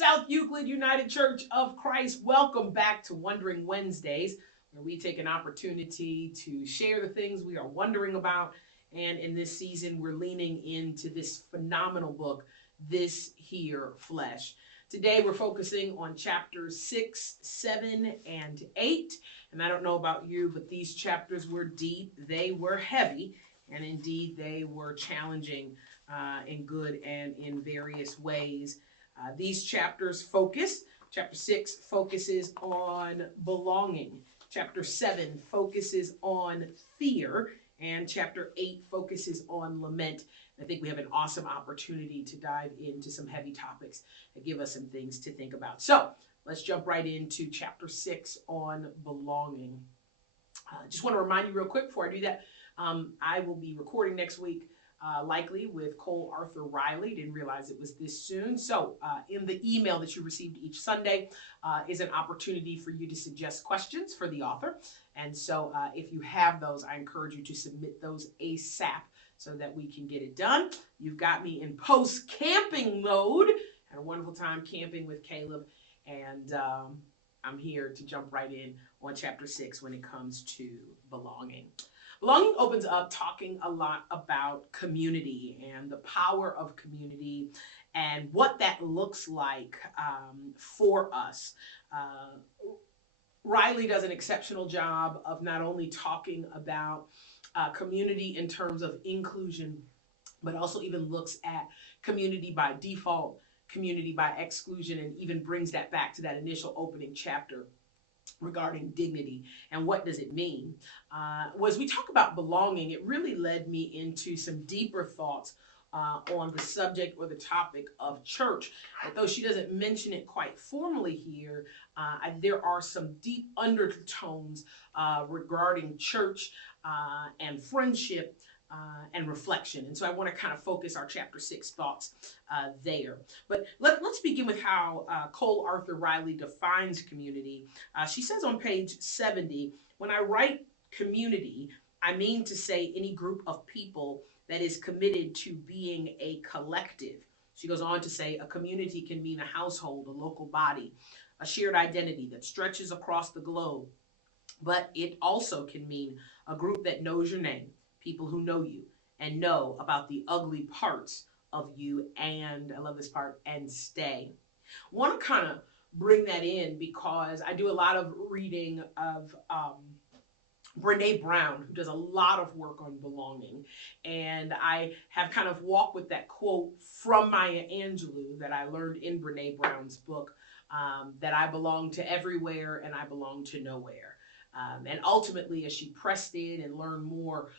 South Euclid United Church of Christ. Welcome back to Wondering Wednesdays, where we take an opportunity to share the things we are wondering about. And in this season, we're leaning into this phenomenal book, This Here Flesh. Today, we're focusing on chapters 6, 7, and 8. And I don't know about you, but these chapters were deep, they were heavy, and indeed they were challenging in good and in various ways. These chapters focus. Chapter 6 focuses on belonging. Chapter 7 focuses on fear. And chapter 8 focuses on lament. I think we have an awesome opportunity to dive into some heavy topics that give us some things to think about. So let's jump right into chapter 6 on belonging. Just want to remind you real quick before I do that, I will be recording next week, likely with Cole Arthur Riley. Didn't realize it was this soon. So in the email that you received each Sunday is an opportunity for you to suggest questions for the author. And so if you have those, I encourage you to submit those ASAP so that we can get it done. You've got me in post-camping mode. Had a wonderful time camping with Caleb. And I'm here to jump right in on chapter 6 when it comes to belonging. Belonging opens up talking a lot about community and the power of community and what that looks like for us. Riley does an exceptional job of not only talking about community in terms of inclusion, but also even looks at community by default, community by exclusion, and even brings that back to that initial opening chapter regarding dignity and what does it mean. As we talk about belonging, it really led me into some deeper thoughts on the subject or the topic of church. Though she doesn't mention it quite formally here, there are some deep undertones regarding church and friendship and reflection. And so I want to kind of focus our chapter 6 thoughts there. But let's begin with how Cole Arthur Riley defines community. She says on page 70, when I write community, I mean to say any group of people that is committed to being a collective. She goes on to say a community can mean a household, a local body, a shared identity that stretches across the globe. But it also can mean a group that knows your name, people who know you and know about the ugly parts of you, and I love this part, and stay. I want to kind of bring that in because I do a lot of reading of Brene Brown, who does a lot of work on belonging. And I have kind of walked with that quote from Maya Angelou that I learned in Brene Brown's book, that I belong to everywhere and I belong to nowhere. And ultimately, as she pressed in and learned more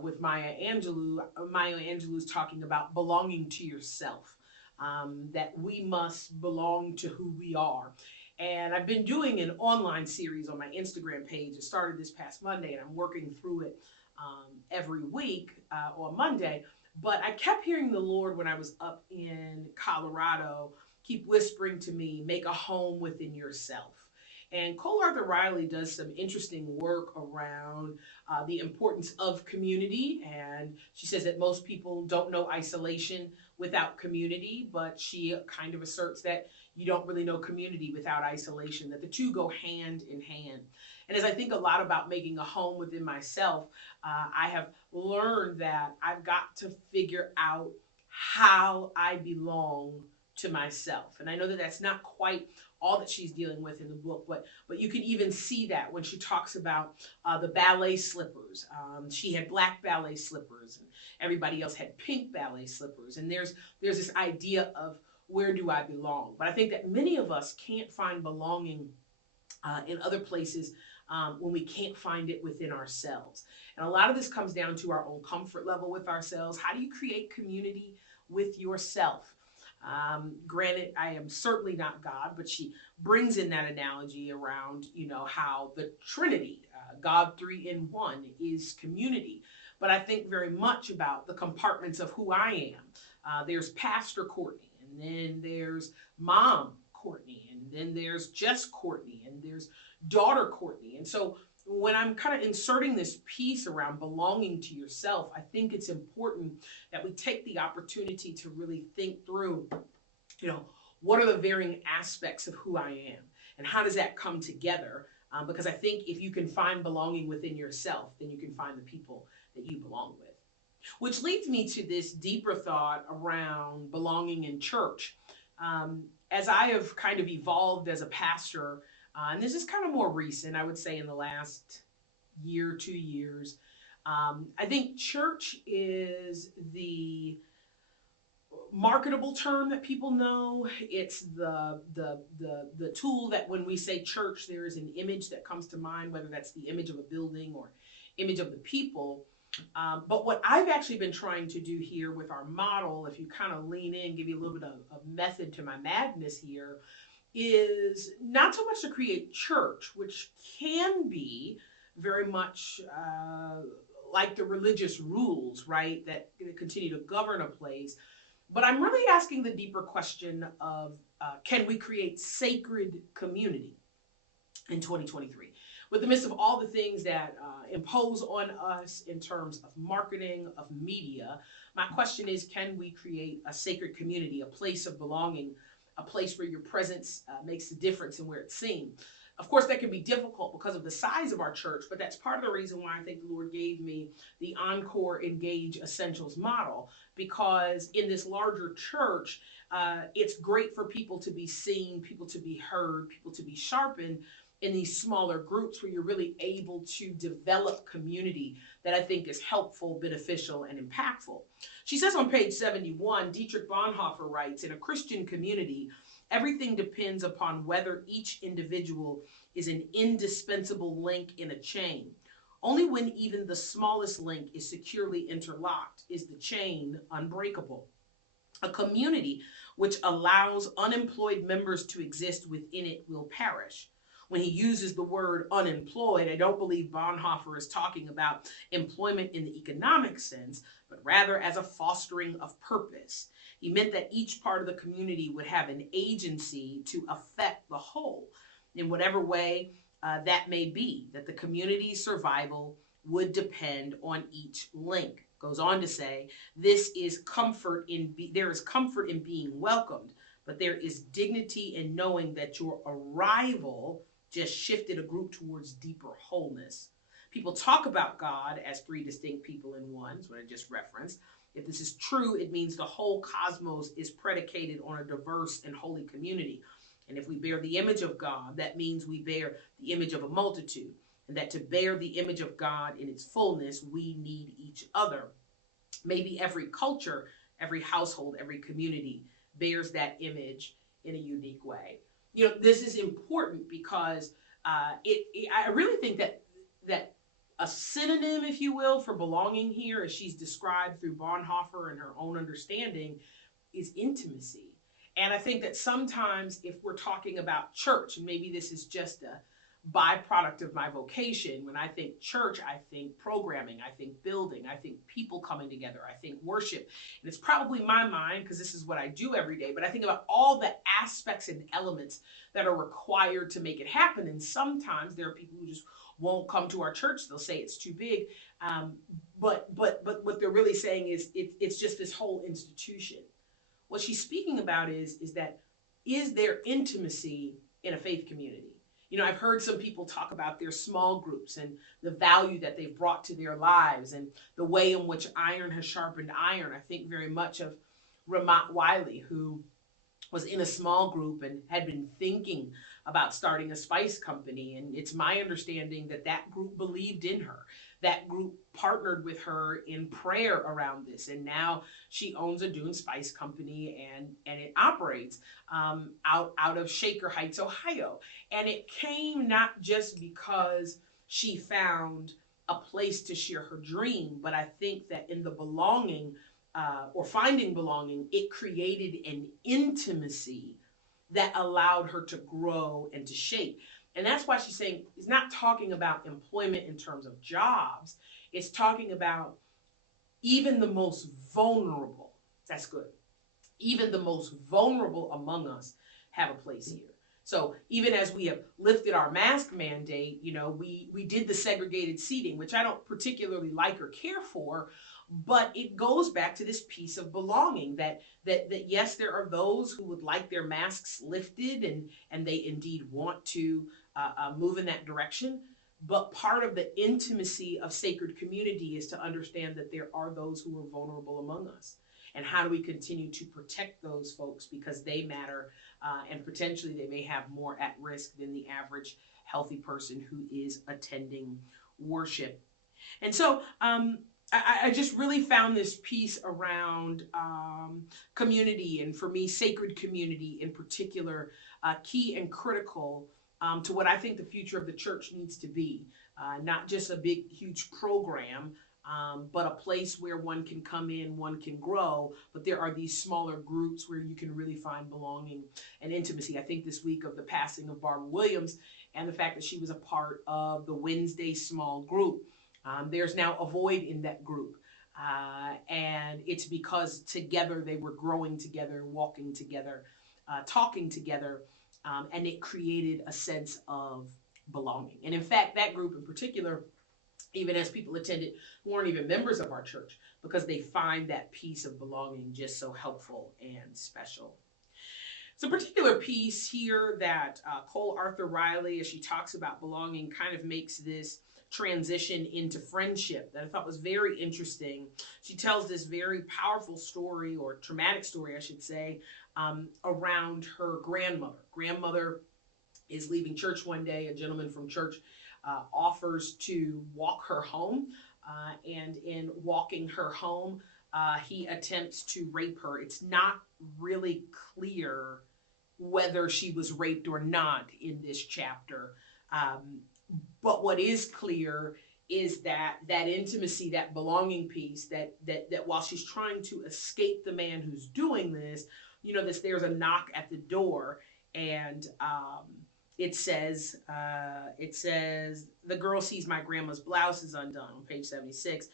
with Maya Angelou is talking about belonging to yourself, that we must belong to who we are. And I've been doing an online series on my Instagram page. It started this past Monday, and I'm working through it every week on Monday. But I kept hearing the Lord when I was up in Colorado keep whispering to me, make a home within yourself. And Cole Arthur Riley does some interesting work around the importance of community. And she says that most people don't know isolation without community, but she kind of asserts that you don't really know community without isolation, that the two go hand in hand. And as I think a lot about making a home within myself, I have learned that I've got to figure out how I belong to myself. And I know that that's not quite all that she's dealing with in the book, but you can even see that when she talks about the ballet slippers. She had black ballet slippers, and everybody else had pink ballet slippers. And there's this idea of where do I belong? But I think that many of us can't find belonging in other places when we can't find it within ourselves. And a lot of this comes down to our own comfort level with ourselves. How do you create community with yourself? Granted, I am certainly not God, but she brings in that analogy around, how the Trinity, God 3 in 1, is community. But I think very much about the compartments of who I am. There's Pastor Courtney, and then there's Mom Courtney, and then there's Jess Courtney, and there's Daughter Courtney. And so when I'm kind of inserting this piece around belonging to yourself, I think it's important that we take the opportunity to really think through, what are the varying aspects of who I am? And how does that come together? Because I think if you can find belonging within yourself, then you can find the people that you belong with. Which leads me to this deeper thought around belonging in church. As I have kind of evolved as a pastor, and this is kind of more recent, I would say in the last year, 2 years, I think church is the marketable term that people know. It's the tool that when we say church, there is an image that comes to mind, whether that's the image of a building or image of the people. But what I've actually been trying to do here with our model, if you kind of lean in, give you a little bit of method to my madness here, is not so much to create church, which can be very much like the religious rules, right, that continue to govern a place. But I'm really asking the deeper question of can we create sacred community in 2023? With the midst of all the things that impose on us in terms of marketing, of media, my question is, can we create a sacred community, a place of belonging, a place where your presence makes a difference and where it's seen? Of course, that can be difficult because of the size of our church, but that's part of the reason why I think the Lord gave me the Encore Engage Essentials model, because in this larger church, it's great for people to be seen, people to be heard, people to be sharpened in these smaller groups where you're really able to develop community that I think is helpful, beneficial, and impactful. She says on page 71, Dietrich Bonhoeffer writes, in a Christian community, everything depends upon whether each individual is an indispensable link in a chain. Only when even the smallest link is securely interlocked is the chain unbreakable. A community which allows unemployed members to exist within it will perish. When he uses the word unemployed, I don't believe Bonhoeffer is talking about employment in the economic sense, but rather as a fostering of purpose. He meant that each part of the community would have an agency to affect the whole in whatever way that may be, that the community's survival would depend on each link. Goes on to say, there is comfort in being welcomed, but there is dignity in knowing that your arrival just shifted a group towards deeper wholeness. People talk about God as three distinct people in one, is what I just referenced. If this is true, it means the whole cosmos is predicated on a diverse and holy community. And if we bear the image of God, that means we bear the image of a multitude. And that to bear the image of God in its fullness, we need each other. Maybe every culture, every household, every community bears that image in a unique way. You know, this is important because I really think that a synonym, if you will, for belonging here, as she's described through Bonhoeffer and her own understanding, is intimacy. And I think that sometimes if we're talking about church, and maybe this is just a byproduct of my vocation, when I think church, I think programming, I think building, I think people coming together, I think worship. And it's probably my mind, because this is what I do every day, but I think about all the aspects and elements that are required to make it happen. And sometimes there are people who just won't come to our church. They'll say it's too big. But what they're really saying is it's just this whole institution. What she's speaking about is there intimacy in a faith community? You know, I've heard some people talk about their small groups and the value that they've brought to their lives and the way in which iron has sharpened iron. I think very much of Ramat Wiley, who was in a small group and had been thinking about starting a spice company. And it's my understanding that that group believed in her. That group partnered with her in prayer around this. And now she owns a Dune Spice company and it operates out of Shaker Heights, Ohio. And it came not just because she found a place to share her dream, but I think that in the belonging or finding belonging, it created an intimacy that allowed her to grow and to shape. And that's why she's saying it's not talking about employment in terms of jobs. It's talking about even the most vulnerable. That's good. Even the most vulnerable among us have a place here. So even as we have lifted our mask mandate, you know, we did the segregated seating, which I don't particularly like or care for, But it goes back to this piece of belonging that yes, there are those who would like their masks lifted and they indeed want to move in that direction. But part of the intimacy of sacred community is to understand that there are those who are vulnerable among us. And how do we continue to protect those folks because they matter and potentially they may have more at risk than the average healthy person who is attending worship. And so I just really found this piece around community, and for me, sacred community in particular, key and critical to what I think the future of the church needs to be. Not just a big, huge program, but a place where one can come in, one can grow, but there are these smaller groups where you can really find belonging and intimacy. I think this week of the passing of Barbara Williams and the fact that she was a part of the Wednesday small group. There's now a void in that group. And it's because together they were growing together, walking together, talking together, and it created a sense of belonging. And in fact, that group in particular, even as people attended who weren't even members of our church, because they find that piece of belonging just so helpful and special. It's a particular piece here that Cole Arthur Riley, as she talks about belonging, kind of makes this transition into friendship that I thought was very interesting. She tells this very powerful story, or traumatic story, I should say, around her grandmother. Grandmother is leaving church one day. A gentleman from church offers to walk her home, and in walking her home, he attempts to rape her. It's not really clear whether she was raped or not in this chapter. But what is clear is that intimacy, that belonging piece, that while she's trying to escape the man who's doing this, you know, there's a knock at the door, and it says, the girl sees my grandma's blouse is undone on page 76,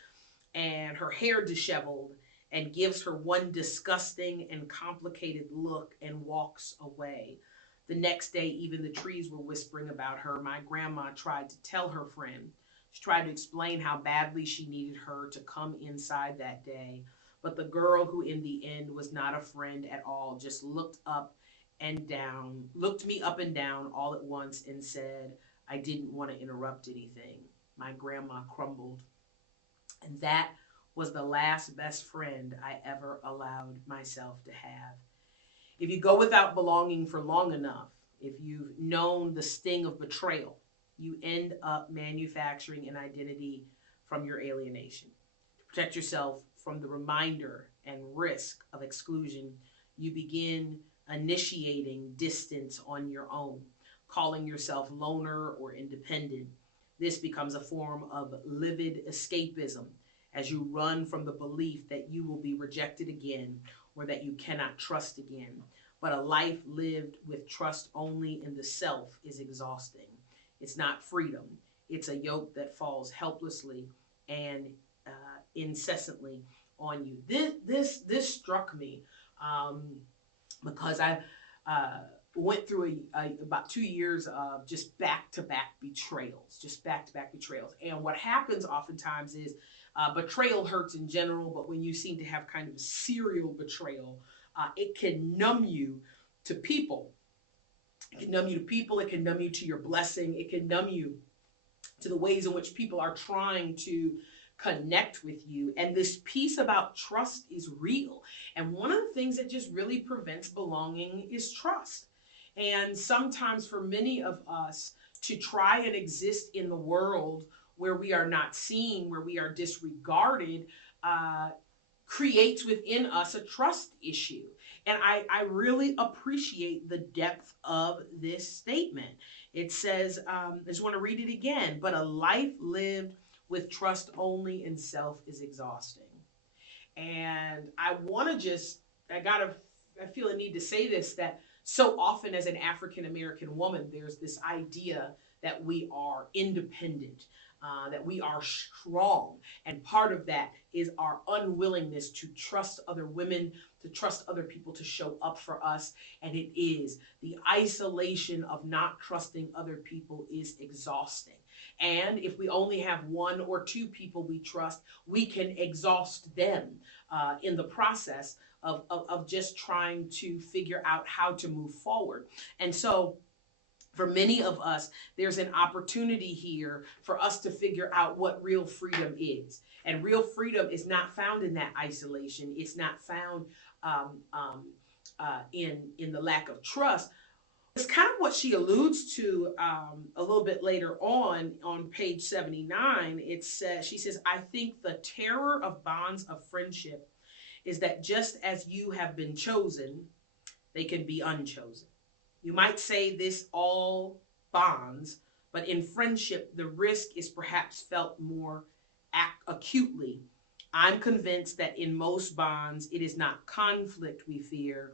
and her hair disheveled, and gives her one disgusting and complicated look and walks away. The next day, even the trees were whispering about her. My grandma tried to tell her friend. She tried to explain how badly she needed her to come inside that day. But the girl, who in the end was not a friend at all, just looked me up and down all at once and said, I didn't want to interrupt anything. My grandma crumbled. And that was the last best friend I ever allowed myself to have. If you go without belonging for long enough, if you've known the sting of betrayal, you end up manufacturing an identity from your alienation. To protect yourself from the reminder and risk of exclusion, you begin initiating distance on your own, calling yourself loner or independent. This becomes a form of livid escapism as you run from the belief that you will be rejected again, or that you cannot trust again. But a life lived with trust only in the self is exhausting. It's not freedom. It's a yoke that falls helplessly and incessantly on you. This struck me because I went through about 2 years of just back-to-back betrayals, And what happens oftentimes is betrayal hurts in general, but when you seem to have kind of a serial betrayal, it can numb you to people. It can numb you to people. It can numb you to your blessing. It can numb you to the ways in which people are trying to connect with you. And this piece about trust is real. And one of the things that just really prevents belonging is trust. And sometimes for many of us to try and exist in the world where we are not seen, where we are disregarded, creates within us a trust issue. And I really appreciate the depth of this statement. It says, I just want to read it again, but a life lived with trust only in self is exhausting. And I feel a need to say this, that so often as an African-American woman, there's this idea that we are independent, that we are strong. And part of that is our unwillingness to trust other women, to trust other people to show up for us. And it is the isolation of not trusting other people is exhausting. And if we only have one or two people we trust, we can exhaust them in the process of just trying to figure out how to move forward. And so for many of us, there's an opportunity here for us to figure out what real freedom is. And real freedom is not found in that isolation. It's not found in the lack of trust. It's kind of what she alludes to a little bit later on page 79. It says, she says, I think the terror of bonds of friendship is that just as you have been chosen, they can be unchosen. You might say this all bonds, but in friendship, the risk is perhaps felt more acutely. I'm convinced that in most bonds, it is not conflict we fear,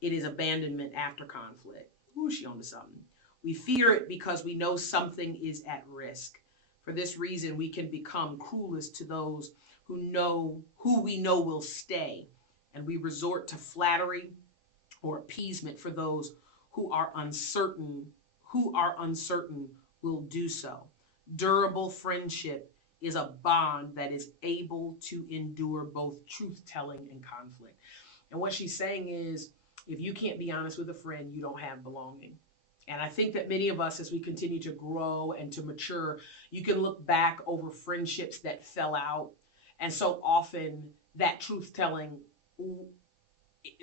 it is abandonment after conflict. Ooh, she onto something. We fear it because we know something is at risk. For this reason, we can become cruelest to those who we know will stay, and we resort to flattery or appeasement for those who are uncertain will do so. Durable friendship is a bond that is able to endure both truth-telling and conflict. And what she's saying is, if you can't be honest with a friend, you don't have belonging. And I think that many of us, as we continue to grow and to mature, you can look back over friendships that fell out. And so often that truth-telling,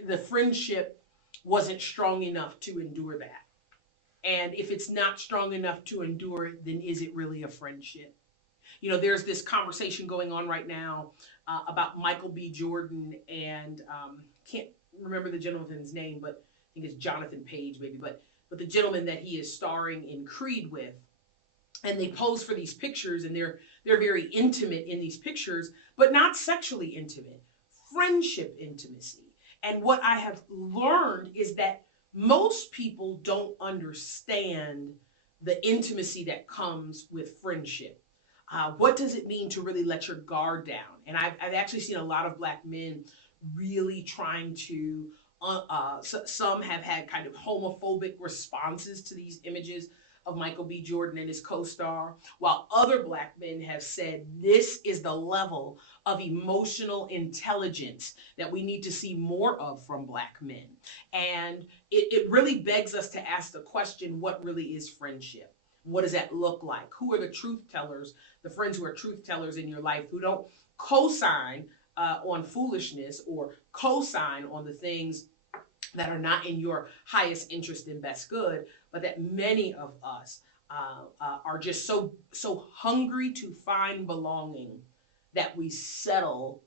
the friendship wasn't strong enough to endure that. And if it's not strong enough to endure it, then is it really a friendship? You know, there's this conversation going on right now about Michael B. Jordan and can't remember the gentleman's name, but I think it's Jonathan Page maybe, but the gentleman that he is starring in Creed with. And they pose for these pictures, and they're very intimate in these pictures, but not sexually intimate, friendship intimacy. And what I have learned is that most people don't understand the intimacy that comes with friendship. What does it mean to really let your guard down? And I've actually seen a lot of Black men really trying to, some have had kind of homophobic responses to these images of Michael B. Jordan and his co-star, while other Black men have said this is the level of emotional intelligence that we need to see more of from Black men. And it really begs us to ask the question, what really is friendship? What does that look like? Who are the truth tellers, the friends who are truth tellers in your life who don't co-sign on foolishness or co-sign on the things that are not in your highest interest and best good, but that many of us are just so hungry to find belonging that we settle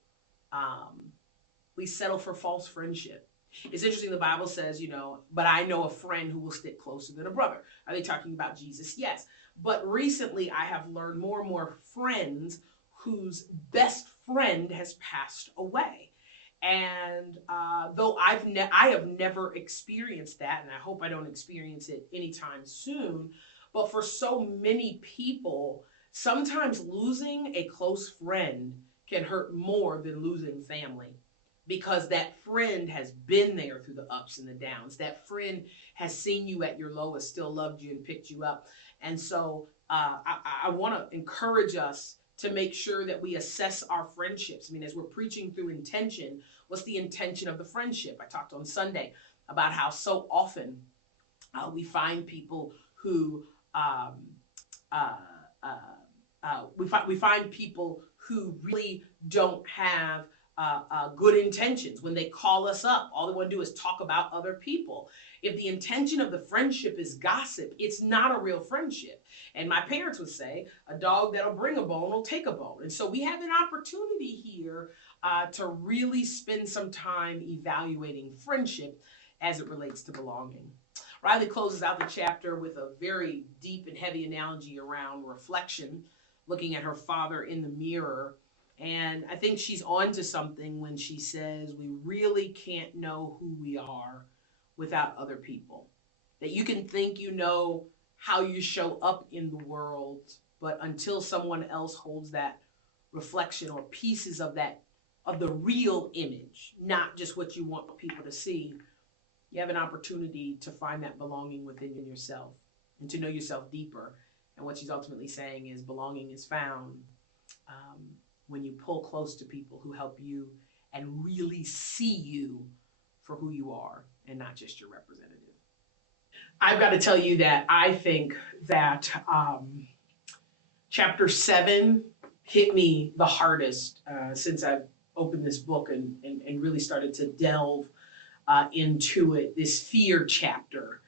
for false friendship. It's interesting, the Bible says, you know, but I know a friend who will stick closer than a brother. Are they talking about Jesus? Yes. But recently I have learned more and more friends whose best friend has passed away. And though I have never experienced that, and I hope I don't experience it anytime soon, but for so many people, sometimes losing a close friend can hurt more than losing family, because that friend has been there through the ups and the downs. That friend has seen you at your lowest, still loved you and picked you up. And so I want to encourage us to make sure that we assess our friendships. I mean, as we're preaching through intention, what's the intention of the friendship? I talked on Sunday about how so often we find people who we find people who really don't have good intentions. When they call us up, all they want to do is talk about other people. If the intention of the friendship is gossip, it's not a real friendship. And my parents would say, a dog that'll bring a bone will take a bone. And so we have an opportunity here to really spend some time evaluating friendship as it relates to belonging. Riley closes out the chapter with a very deep and heavy analogy around reflection, looking at her father in the mirror. And I think she's on to something when she says we really can't know who we are without other people. That you can think you know how you show up in the world, but until someone else holds that reflection or pieces of that, of the real image, not just what you want people to see, you have an opportunity to find that belonging within yourself and to know yourself deeper And what she's ultimately saying is belonging is found when you pull close to people who help you and really see you for who you are and not just your representative. I've got to tell you that I think that chapter 7 hit me the hardest since I've opened this book and really started to delve into it, this fear chapter.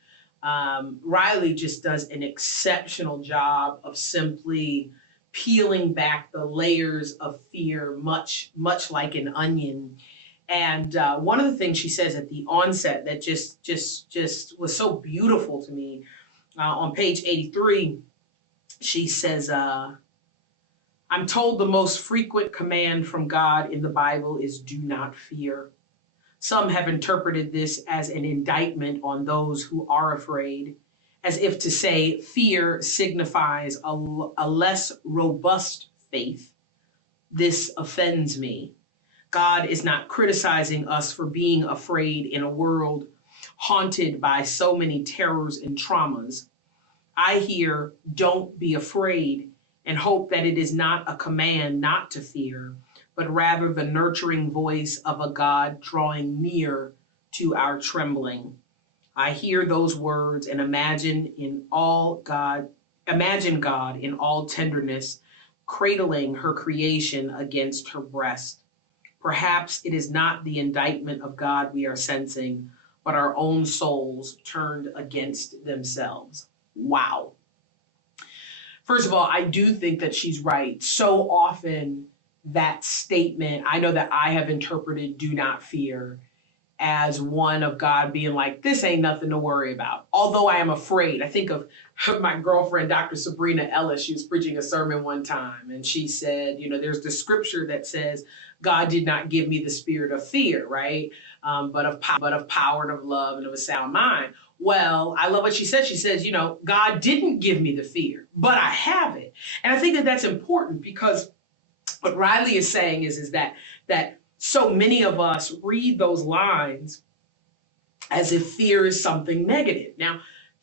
Riley just does an exceptional job of simply peeling back the layers of fear, much like an onion. And one of the things she says at the onset that just was so beautiful to me, on page 83, she says, I'm told the most frequent command from God in the Bible is do not fear. Some have interpreted this as an indictment on those who are afraid, as if to say fear signifies a less robust faith. This offends me. God is not criticizing us for being afraid in a world haunted by so many terrors and traumas. I hear, don't be afraid, and hope that it is not a command not to fear, but rather the nurturing voice of a God drawing near to our trembling. I hear those words and imagine God in all tenderness, cradling her creation against her breast. Perhaps it is not the indictment of God we are sensing, but our own souls turned against themselves. Wow. First of all, I do think that she's right. So often that statement, I know that I have interpreted do not fear as one of God being like, this ain't nothing to worry about. Although I am afraid. I think of my girlfriend, Dr. Sabrina Ellis. She was preaching a sermon one time, and she said, there's the scripture that says, God did not give me the spirit of fear, right? But of power and of love and of a sound mind. Well, I love what she said. She says, God didn't give me the fear, but I have it. And I think that that's important, because what Riley is saying is that so many of us read those lines as if fear is something negative. Now,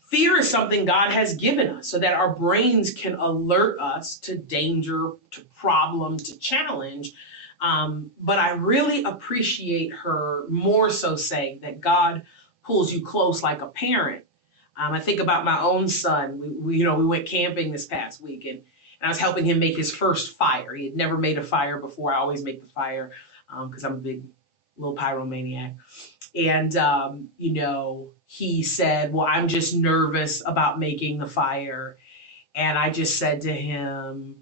fear is something God has given us so that our brains can alert us to danger, to problem, to challenge. But I really appreciate her more so saying that God pulls you close like a parent. I think about my own son. We went camping this past week, and I was helping him make his first fire. He had never made a fire before. I always make the fire because I'm a big little pyromaniac. And, he said, well, I'm just nervous about making the fire. And I just said to him,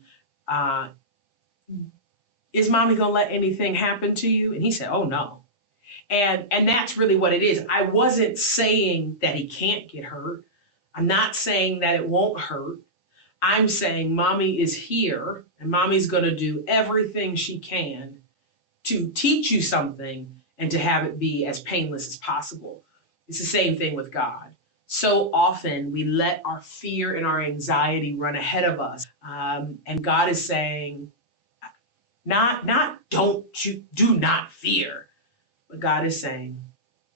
is mommy going to let anything happen to you? And he said, oh, no. And that's really what it is. I wasn't saying that he can't get hurt. I'm not saying that it won't hurt. I'm saying mommy is here, and mommy's going to do everything she can to teach you something and to have it be as painless as possible. It's the same thing with God. So often we let our fear and our anxiety run ahead of us. And God is saying, do not fear. But God is saying,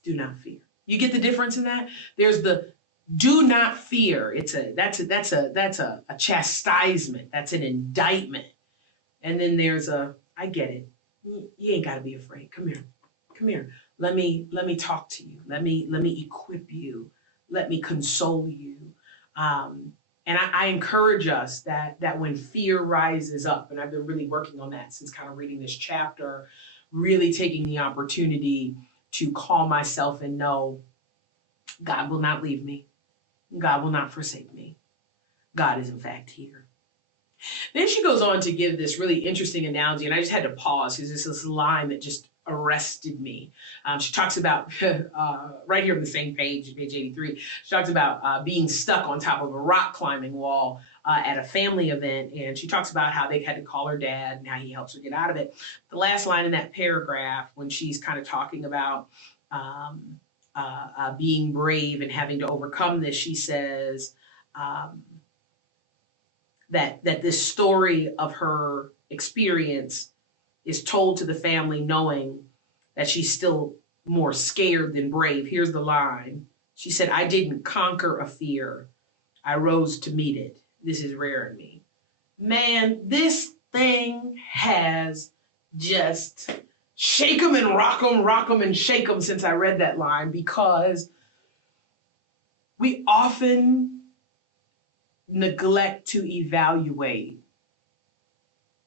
do not fear. You get the difference in that? There's the do not fear. That's a chastisement. That's an indictment. And then there's I get it. You ain't got to be afraid. Come here. Let me talk to you. Let me equip you. Let me console you. And I encourage us that when fear rises up, and I've been really working on that since kind of reading this chapter, really taking the opportunity to call myself and know God will not leave me. God will not forsake me. God is in fact here. Then she goes on to give this really interesting analogy, and I just had to pause because this line that just arrested me. She talks about, right here on the same page 83, she talks about being stuck on top of a rock climbing wall at a family event, and she talks about how they had to call her dad and how he helps her get out of it. The last line in that paragraph, when she's kind of talking about being brave and having to overcome this, she says that this story of her experience is told to the family knowing that she's still more scared than brave. Here's the line. She said, I didn't conquer a fear. I rose to meet it. this is rare in me. Man, this thing has just shake 'em and rock 'em and shake 'em since I read that line, because we often neglect to evaluate,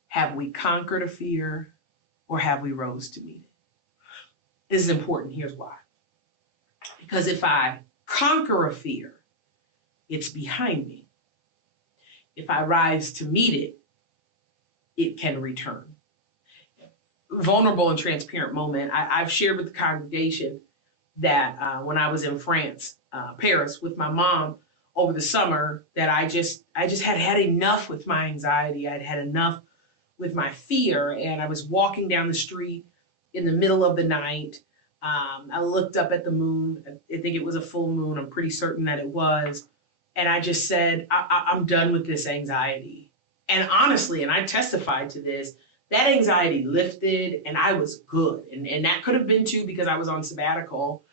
have we conquered a fear or have we rose to meet it? This is important. Here's why. Because if I conquer a fear, it's behind me. If I rise to meet it, it can return. Vulnerable and transparent moment. I've shared with the congregation that when I was in France, Paris, with my mom over the summer, that I just had enough with my anxiety. I'd had enough with my fear, and I was walking down the street in the middle of the night. I looked up at the moon. I think it was a full moon. I'm pretty certain that it was. And I just said, I'm done with this anxiety. And honestly, and I testified to this, that anxiety lifted and I was good. And that could have been too because I was on sabbatical.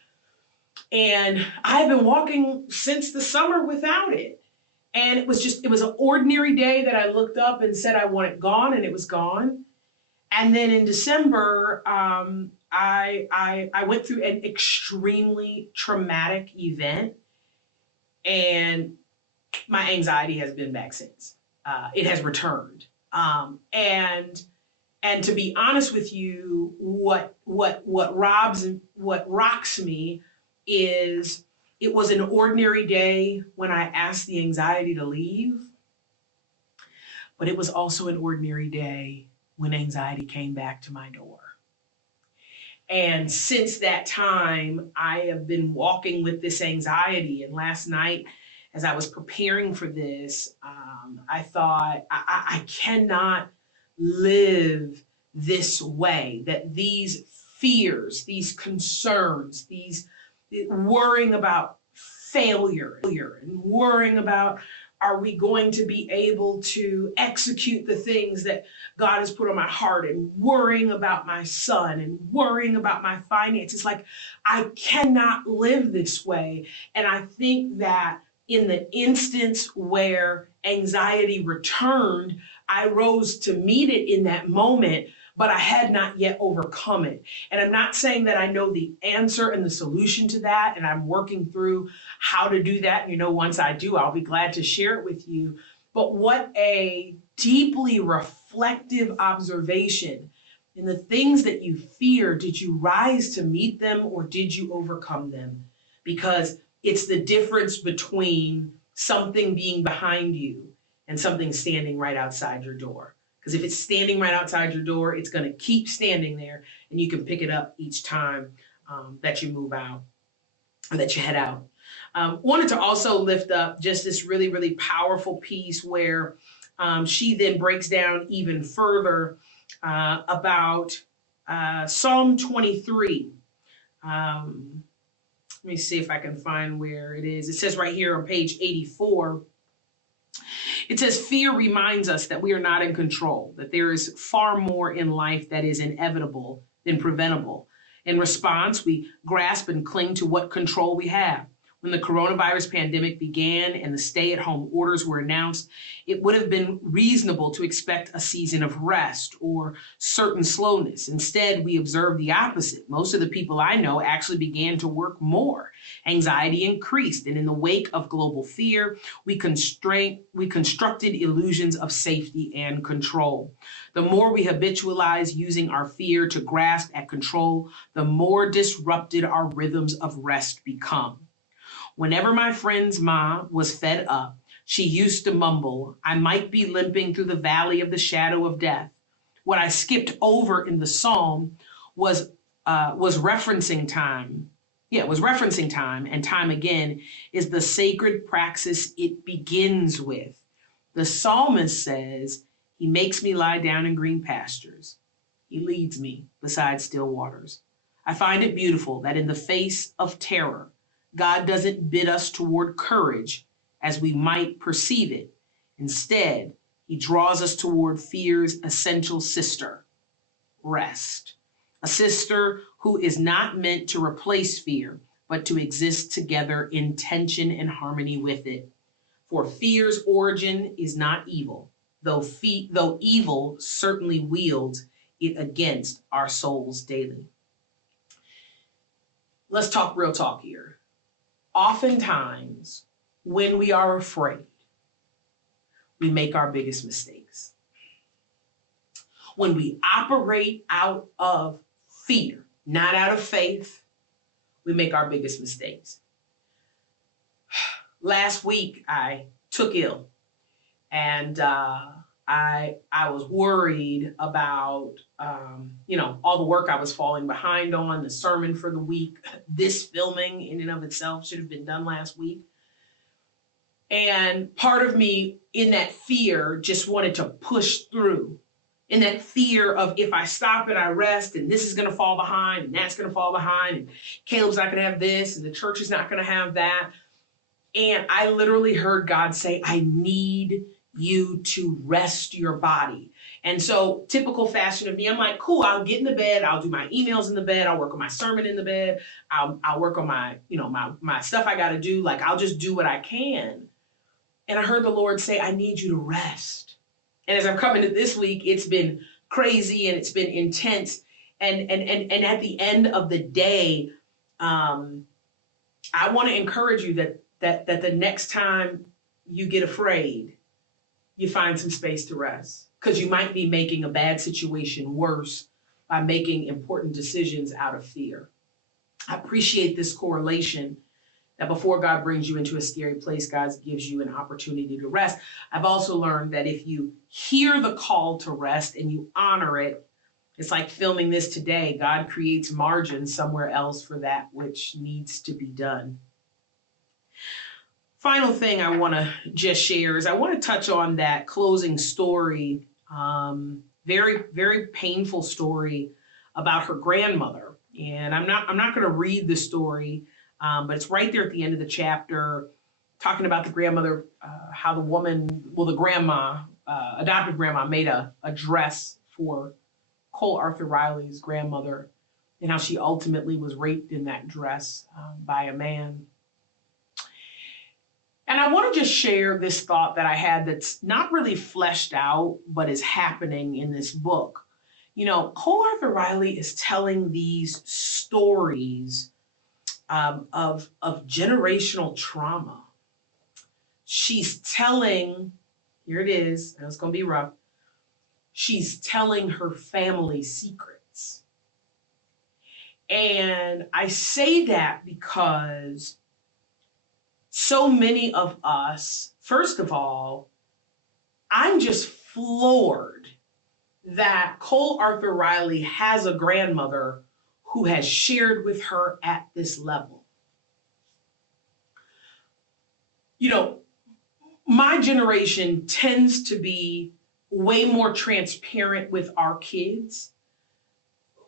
And I've been walking since the summer without it. And it was an ordinary day that I looked up and said I want it gone, and it was gone. And then in December, I went through an extremely traumatic event, and my anxiety has been back since. It has returned. And to be honest with you, what rocks me is it was an ordinary day when I asked the anxiety to leave, but it was also an ordinary day when anxiety came back to my door. And since that time, I have been walking with this anxiety. And last night, as I was preparing for this, I thought, I cannot live this way, that these fears, these concerns, these worrying about failure and worrying about, are we going to be able to execute the things that God has put on my heart, and worrying about my son and worrying about my finances. Like, I cannot live this way. And I think that in the instance where anxiety returned, I rose to meet it in that moment, but I had not yet overcome it. And I'm not saying that I know the answer and the solution to that, and I'm working through how to do that. You know, once I do, I'll be glad to share it with you. But what a deeply reflective observation. In the things that you fear, did you rise to meet them or did you overcome them? Because it's the difference between something being behind you and something standing right outside your door. Because if it's standing right outside your door, it's going to keep standing there, and you can pick it up each time that you move out or that you head out. Wanted to also lift up just this really, really powerful piece where she then breaks down even further about Psalm 23. Let me see if I can find where it is. It says right here on page 84, it says, fear reminds us that we are not in control, that there is far more in life that is inevitable than preventable. In response, we grasp and cling to what control we have. When the coronavirus pandemic began and the stay-at-home orders were announced, it would have been reasonable to expect a season of rest or certain slowness. Instead, we observed the opposite. Most of the people I know actually began to work more. Anxiety increased, and in the wake of global fear, we constructed illusions of safety and control. The more we habitualize using our fear to grasp at control, the more disrupted our rhythms of rest become. Whenever my friend's mom was fed up, she used to mumble, "I might be limping through the valley of the shadow of death." What I skipped over in the psalm was referencing time. Yeah, it was referencing time, and time again is the sacred praxis it begins with. The psalmist says, "He makes me lie down in green pastures. He leads me beside still waters." I find it beautiful that in the face of terror, God doesn't bid us toward courage as we might perceive it. Instead, he draws us toward fear's essential sister, rest. A sister who is not meant to replace fear, but to exist together in tension and harmony with it. For fear's origin is not evil, though evil certainly wields it against our souls daily. Let's talk real talk here. Oftentimes, when we are afraid, we make our biggest mistakes. When we operate out of fear, not out of faith, we make our biggest mistakes. Last week, I took ill, and I was worried about, all the work I was falling behind on, the sermon for the week. This filming in and of itself should have been done last week. And part of me in that fear just wanted to push through. In that fear of, if I stop and I rest, and this is going to fall behind, and that's going to fall behind, and Caleb's not going to have this, and the church is not going to have that. And I literally heard God say, I need you to rest your body. And so, typical fashion of me, I'm like, cool, I'll get in the bed, I'll do my emails in the bed, I'll work on my sermon in the bed, I'll work on my, my stuff I got to do. Like, I'll just do what I can. And I heard the Lord say, I need you to rest. And as I've come into this week, it's been crazy and it's been intense. And at the end of the day, I want to encourage you that the next time you get afraid, you find some space to rest, because you might be making a bad situation worse by making important decisions out of fear. I appreciate this correlation that before God brings you into a scary place, God gives you an opportunity to rest. I've also learned that if you hear the call to rest and you honor it, it's like filming this today. God creates margin somewhere else for that which needs to be done. Final thing I want to just share is I want to touch on that closing story, very, very painful story about her grandmother. And I'm not going to read the story, but it's right there at the end of the chapter, talking about the grandmother, how the woman, the grandma, adopted grandma, made a dress for Cole Arthur Riley's grandmother, and how she ultimately was raped in that dress by a man. And I want to just share this thought that I had that's not really fleshed out, but is happening in this book. Cole Arthur Riley is telling these stories of generational trauma. She's telling, here it is, and it's going to be rough, she's telling her family secrets. And I say that because so many of us, first of all, I'm just floored that Cole Arthur Riley has a grandmother who has shared with her at this level. My generation tends to be way more transparent with our kids,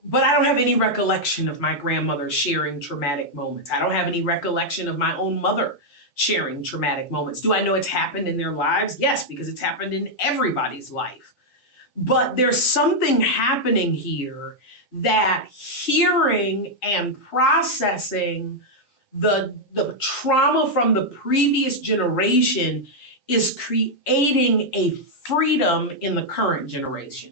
but I don't have any recollection of my grandmother sharing traumatic moments. I don't have any recollection of my own mother sharing traumatic moments. Do I know it's happened in their lives? Yes, because it's happened in everybody's life. But there's something happening here that hearing and processing the trauma from the previous generation is creating a freedom in the current generation.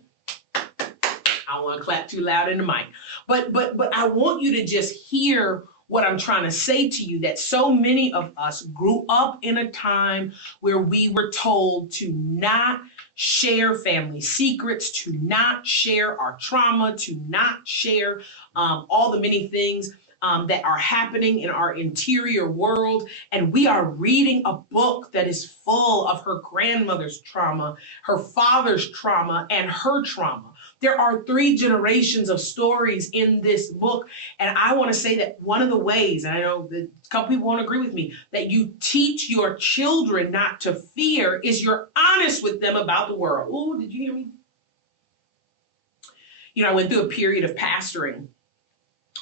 I don't want to clap too loud in the mic, but I want you to just hear what I'm trying to say to you, that so many of us grew up in a time where we were told to not share family secrets, to not share our trauma, to not share all the many things that are happening in our interior world. And we are reading a book that is full of her grandmother's trauma, her father's trauma, and her trauma. There are 3 generations of stories in this book. And I want to say that one of the ways, and I know that a couple people won't agree with me, that you teach your children not to fear is you're honest with them about the world. Oh, did you hear me? I went through a period of pastoring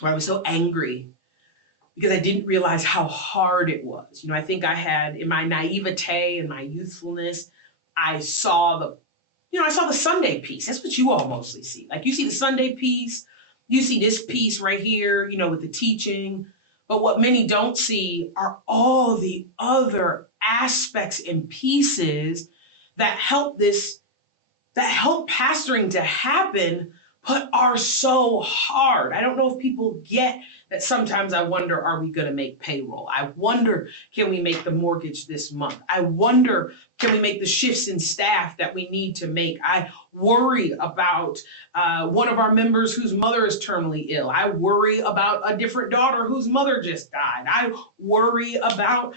where I was so angry because I didn't realize how hard it was. I think I had, in my naivete and my youthfulness, I saw the Sunday piece. That's what you all mostly see. Like, you see the Sunday piece, you see this piece right here, with the teaching. But what many don't see are all the other aspects and pieces that help pastoring to happen, but are so hard. I don't know if people get that. Sometimes I wonder, are we going to make payroll? I wonder, can we make the mortgage this month? I wonder, can we make the shifts in staff that we need to make? I worry about one of our members whose mother is terminally ill. I worry about a different daughter whose mother just died. I worry about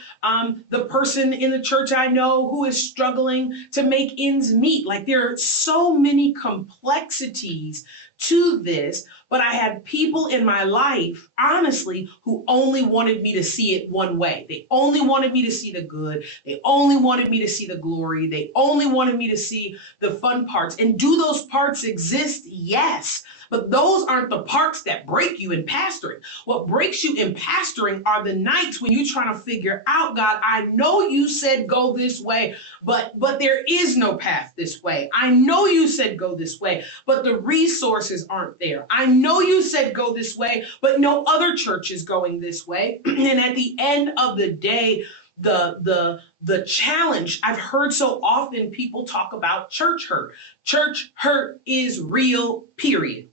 the person in the church I know who is struggling to make ends meet. Like, there are so many complexities to this, but I had people in my life, honestly, who only wanted me to see it one way. They only wanted me to see the good. They only wanted me to see the glory. They only wanted me to see the fun parts. And do those parts exist? Yes. But those aren't the parts that break you in pastoring. What breaks you in pastoring are the nights when you're trying to figure out, God, I know you said go this way, but there is no path this way. I know you said go this way, but the resources aren't there. I know you said go this way, but no other church is going this way. And at the end of the day, the challenge, I've heard so often people talk about church hurt. Church hurt is real, period.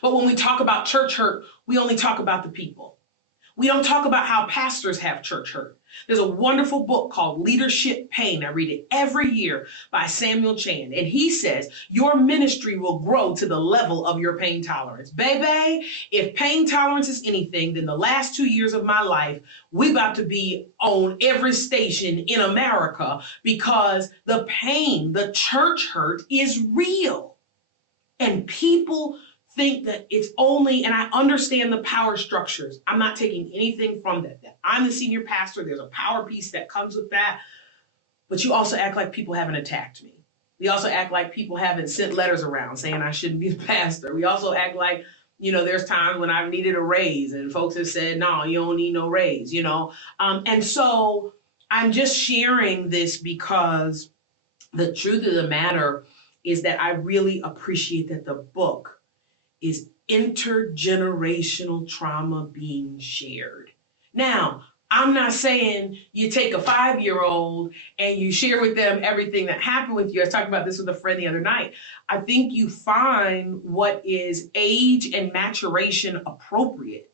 But when we talk about church hurt, we only talk about the people. We don't talk about how pastors have church hurt. There's a wonderful book called Leadership Pain. I read it every year by Samuel Chan. And he says, your ministry will grow to the level of your pain tolerance. Baby, if pain tolerance is anything, then the last 2 years of my life, we about to be on every station in America, because the pain, the church hurt is real. And people think that it's only, and I understand the power structures. I'm not taking anything from that. I'm the senior pastor. There's a power piece that comes with that. But you also act like people haven't attacked me. We also act like people haven't sent letters around saying I shouldn't be the pastor. We also act like, there's times when I've needed a raise and folks have said, no, you don't need no raise, And so I'm just sharing this because the truth of the matter is that I really appreciate that the book is intergenerational trauma being shared. Now, I'm not saying you take a 5-year-old and you share with them everything that happened with you. I was talking about this with a friend the other night. I think you find what is age and maturation appropriate,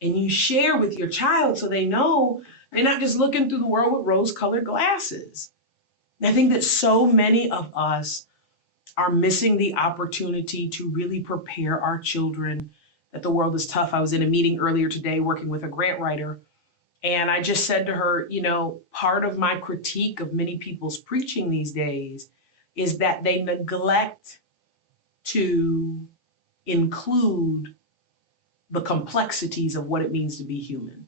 and you share with your child so they know they're not just looking through the world with rose-colored glasses. And I think that so many of us are missing the opportunity to really prepare our children that the world is tough. I was in a meeting earlier today working with a grant writer, and I just said to her, part of my critique of many people's preaching these days is that they neglect to include the complexities of what it means to be human.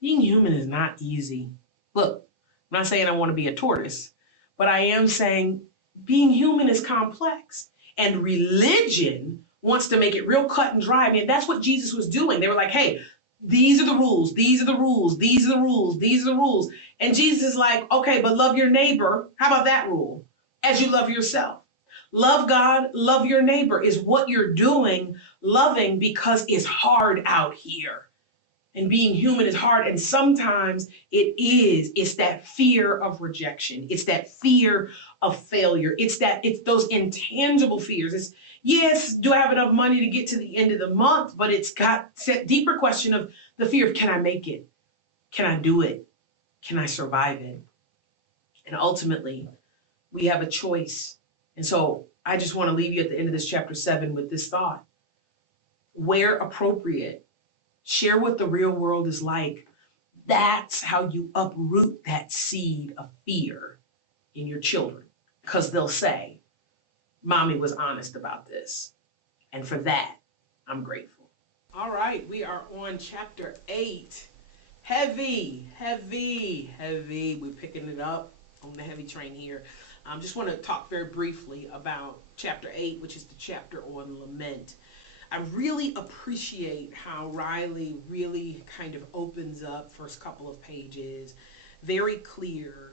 Being human is not easy. Look, I'm not saying I want to be a tortoise, but I am saying being human is complex, and religion wants to make it real cut and dry. I mean, that's what Jesus was doing. They were like, hey, these are the rules, these are the rules, these are the rules, these are the rules. And Jesus is like, okay, but love your neighbor. How about that rule? As you love yourself. Love God, love your neighbor is what you're doing, loving, because it's hard out here. And being human is hard. And sometimes it's that fear of rejection. It's that fear of failure. It's those intangible fears. It's, yes, do I have enough money to get to the end of the month? But it's got that deeper question of the fear of, can I make it? Can I do it? Can I survive it? And ultimately, we have a choice. And so I just want to leave you at the end of this chapter 7 with this thought. Where appropriate, share what the real world is like. That's how you uproot that seed of fear in your children. Because they'll say, Mommy was honest about this. And for that, I'm grateful. All right, we are on chapter 8. Heavy. We're picking it up on the heavy train here. I just want to talk very briefly about chapter 8, which is the chapter on lament. I really appreciate how Riley really kind of opens up first couple of pages, very clear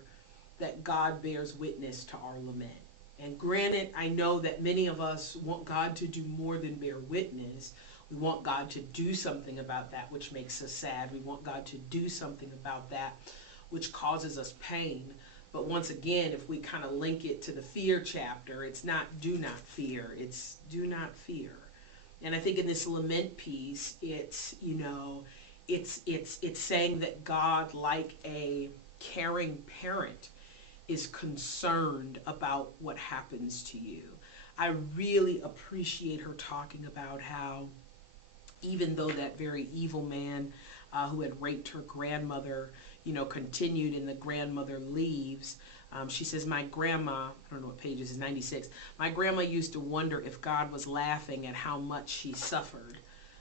that God bears witness to our lament. And granted, I know that many of us want God to do more than bear witness. We want God to do something about that which makes us sad. We want God to do something about that which causes us pain. But once again, if we kind of link it to the fear chapter, it's not do not fear, it's do not fear. And I think in this lament piece, it's, you know, it's saying that God, like a caring parent, is concerned about what happens to you. I really appreciate her talking about how, even though that very evil man who had raped her grandmother, you know, continued and the grandmother leaves, she says, my grandma, I don't know what page this is, 96, my grandma used to wonder if God was laughing at how much she suffered.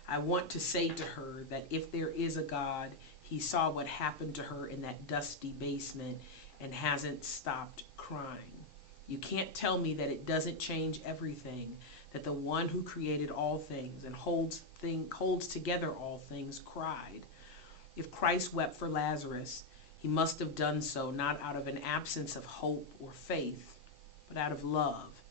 I want to say to her that if there is a God, he saw what happened to her in that dusty basement and hasn't stopped crying. You can't tell me that it doesn't change everything, that the one who created all things and holds together all things cried. If Christ wept for Lazarus, he must have done so not out of an absence of hope or faith, but out of love.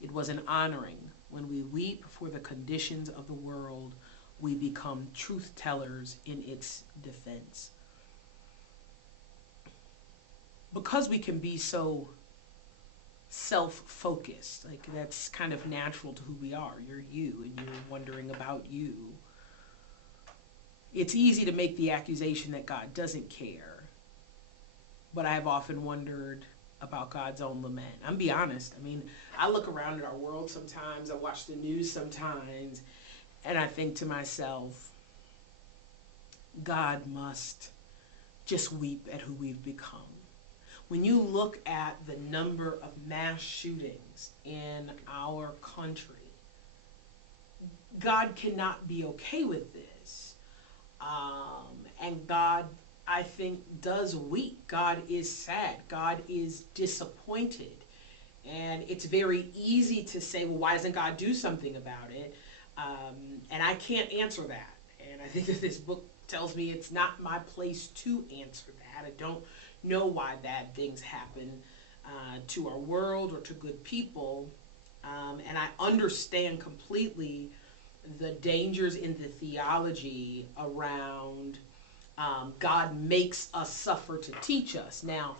It was an honoring. When we weep for the conditions of the world, we become truth tellers in its defense. Because we can be so self-focused, like that's kind of natural to who we are. You're you, and you're wondering about you. It's easy to make the accusation that God doesn't care. But I've often wondered about God's own lament. I'm be honest. I mean, I look around at our world sometimes, I watch the news sometimes, and I think to myself, God must just weep at who we've become. When you look at the number of mass shootings in our country, God cannot be okay with this. And God, I think, does weep. God is sad. God is disappointed. And it's very easy to say, well, why doesn't God do something about it? And I can't answer that. And I think that this book tells me it's not my place to answer that. I don't know why bad things happen to our world or to good people. And I understand completely the dangers in the theology around God makes us suffer to teach us. Now,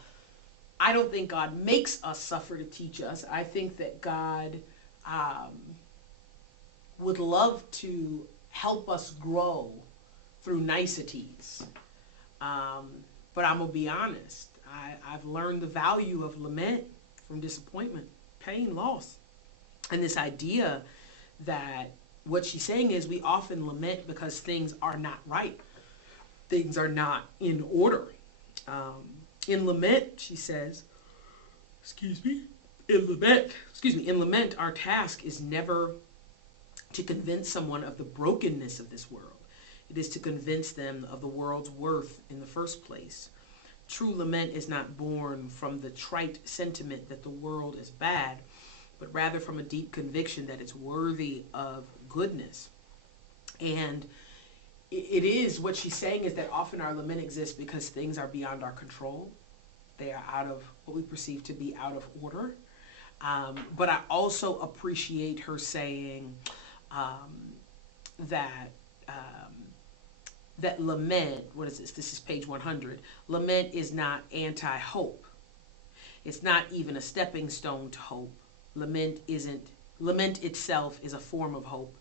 I don't think God makes us suffer to teach us. I think that God would love to help us grow through niceties. But I'm going to be honest. I've learned the value of lament from disappointment, pain, loss. And this idea that what she's saying is we often lament because things are not right. Things are not in order. In lament, she says, in lament, our task is never to convince someone of the brokenness of this world. It is to convince them of the world's worth in the first place. True lament is not born from the trite sentiment that the world is bad, but rather from a deep conviction that it's worthy of goodness. And it is, what she's saying is that often our lament exists because things are beyond our control. They are out of what we perceive to be out of order. But I also appreciate her saying that lament, what is this? This is page 100. Lament is not anti-hope. It's not even a stepping stone to hope. Lament itself is a form of hope.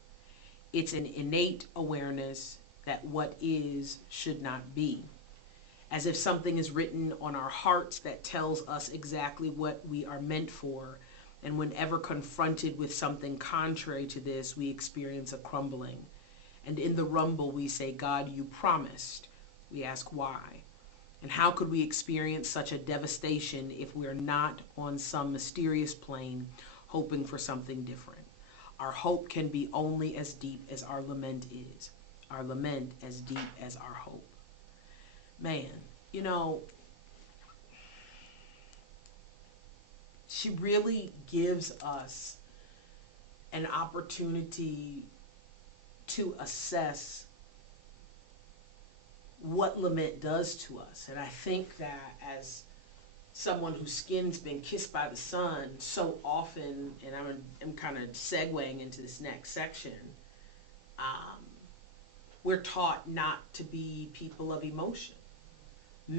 It's an innate awareness that what is should not be. As if something is written on our hearts that tells us exactly what we are meant for. And whenever confronted with something contrary to this, we experience a crumbling. And in the rumble, we say, God, you promised. We ask why. And how could we experience such a devastation if we're not on some mysterious plane hoping for something different? Our hope can be only as deep as our lament is. Our lament as deep as our hope. Man, you know, she really gives us an opportunity to assess what lament does to us. And I think that as someone whose skin's been kissed by the sun so often, and I'm kind of segueing into this next section, we're taught not to be people of emotion,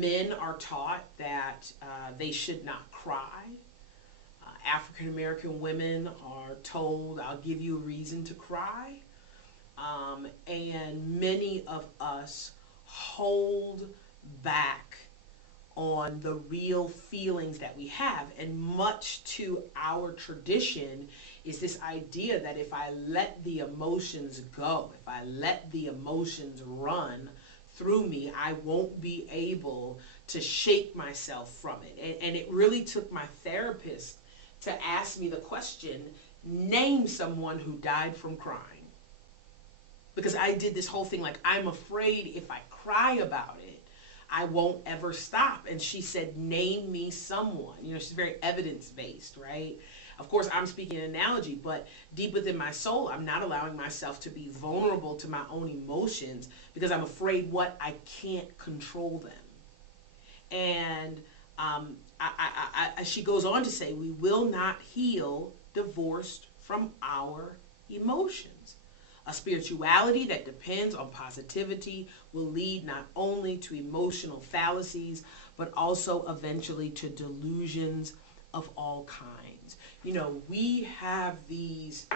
Men are taught that they should not cry. African American women are told, I'll give you a reason to cry. And many of us hold back on the real feelings that we have. And much to our tradition is this idea that if I let the emotions go, if I let the emotions run through me, I won't be able to shake myself from it. And it really took my therapist to ask me the question, name someone who died from crying. Because I did this whole thing like, I'm afraid if I cry about it, I won't ever stop. And she said, name me someone. You know, she's very evidence-based, right? Of course, I'm speaking an analogy, but deep within my soul, I'm not allowing myself to be vulnerable to my own emotions because I'm afraid what? I can't control them. And she goes on to say, we will not heal divorced from our emotions. A spirituality that depends on positivity will lead not only to emotional fallacies, but also eventually to delusions of all kinds. You know, we have these,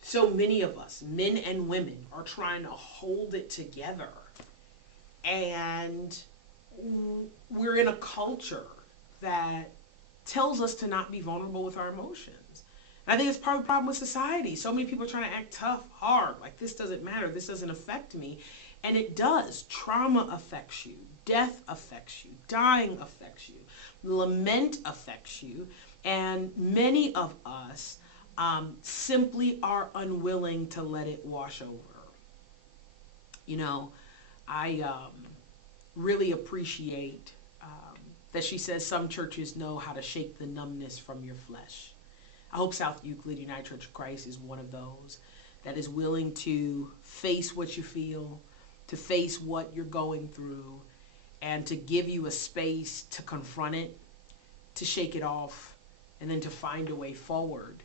so many of us, men and women, are trying to hold it together. And we're in a culture that tells us to not be vulnerable with our emotions. And I think it's part of the problem with society. So many people are trying to act tough, hard, like this doesn't matter, this doesn't affect me. And it does. Trauma affects you. Death affects you. Dying affects you. Lament affects you. And many of us simply are unwilling to let it wash over. You know, I really appreciate that she says some churches know how to shake the numbness from your flesh. I hope South Euclid United Church of Christ is one of those that is willing to face what you feel, to face what you're going through, and to give you a space to confront it, to shake it off, and then to find a way forward.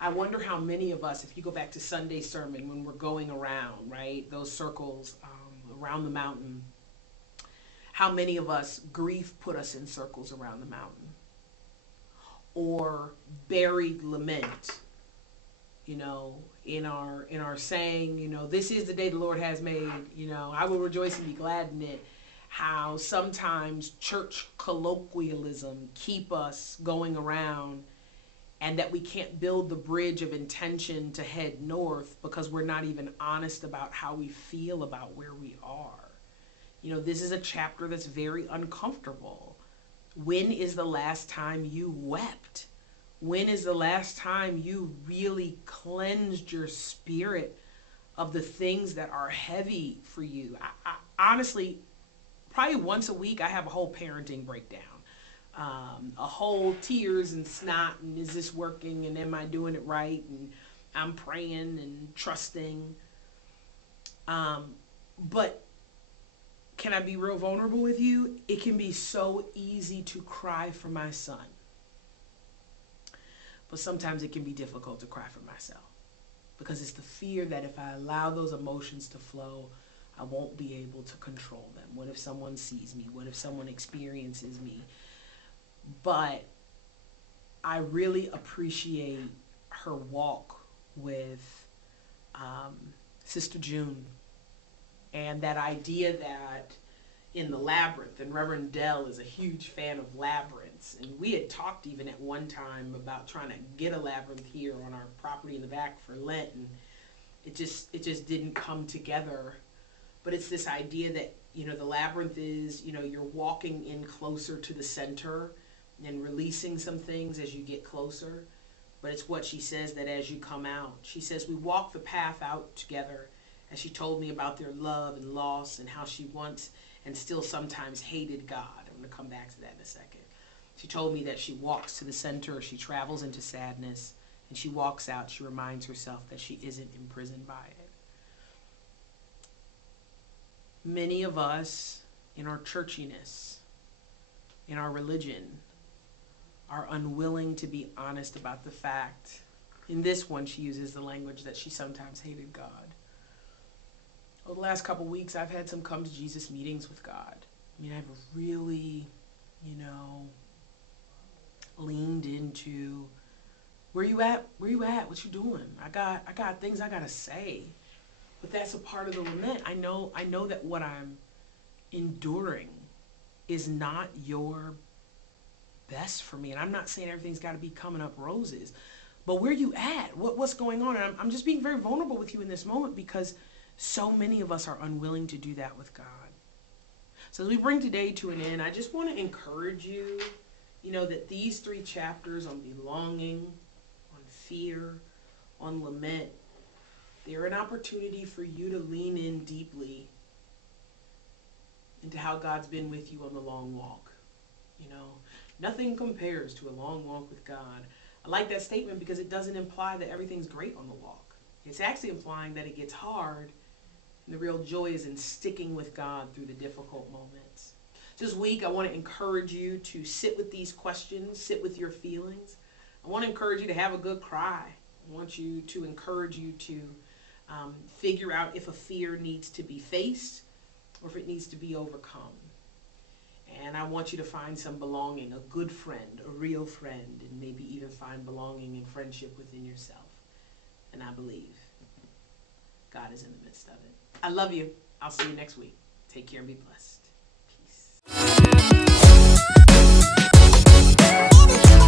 I wonder how many of us, if you go back to Sunday sermon, when we're going around, right, those circles around the mountain, how many of us, grief put us in circles around the mountain. Or buried lament, you know, in our saying, you know, this is the day the Lord has made, you know, I will rejoice and be glad in it. How sometimes church colloquialism keep us going around, and that we can't build the bridge of intention to head north because we're not even honest about how we feel about where we are. You know, this is a chapter that's very uncomfortable. When is the last time you wept? When is the last time you really cleansed your spirit of the things that are heavy for you? I honestly, probably once a week, I have a whole parenting breakdown. A whole tears and snot, and is this working, and am I doing it right, and I'm praying and trusting. But can I be real vulnerable with you? It can be so easy to cry for my son. But sometimes it can be difficult to cry for myself. Because it's the fear that if I allow those emotions to flow, I won't be able to control them. What if someone sees me? What if someone experiences me? But I really appreciate her walk with Sister June. And that idea that in the labyrinth, and Reverend Dell is a huge fan of labyrinths, and we had talked even at one time about trying to get a labyrinth here on our property in the back for Lent, and it just didn't come together. But it's this idea that, you know, the labyrinth is, you know, you're walking in closer to the center and releasing some things as you get closer. But it's what she says that as you come out, she says we walk the path out together. And she told me about their love and loss and how she once and still sometimes hated God. I'm going to come back to that in a second. She told me that she walks to the center, she travels into sadness, and she walks out, she reminds herself that she isn't imprisoned by it. Many of us in our churchiness, in our religion, are unwilling to be honest about the fact. In this one, she uses the language that she sometimes hated God. Over the last couple weeks, I've had some come to Jesus meetings with God. I mean, I've really, leaned into, where you at? Where you at? What you doing? I got things I gotta say. But that's a part of the lament. I know that what I'm enduring is not your best for me. And I'm not saying everything's got to be coming up roses, but where you at? What's going on? And I'm just being very vulnerable with you in this moment, because so many of us are unwilling to do that with God. So as we bring today to an end, I just want to encourage you, that these 3 chapters on belonging, on fear, on lament, they're an opportunity for you to lean in deeply into how God's been with you on the long walk. Nothing compares to a long walk with God. I like that statement because it doesn't imply that everything's great on the walk. It's actually implying that it gets hard, and the real joy is in sticking with God through the difficult moments. This week, I want to encourage you to sit with these questions, sit with your feelings. I want to encourage you to have a good cry. I want you to encourage you to figure out if a fear needs to be faced or if it needs to be overcome. And I want you to find some belonging, a good friend, a real friend, and maybe even find belonging and friendship within yourself. And I believe God is in the midst of it. I love you. I'll see you next week. Take care and be blessed. Peace.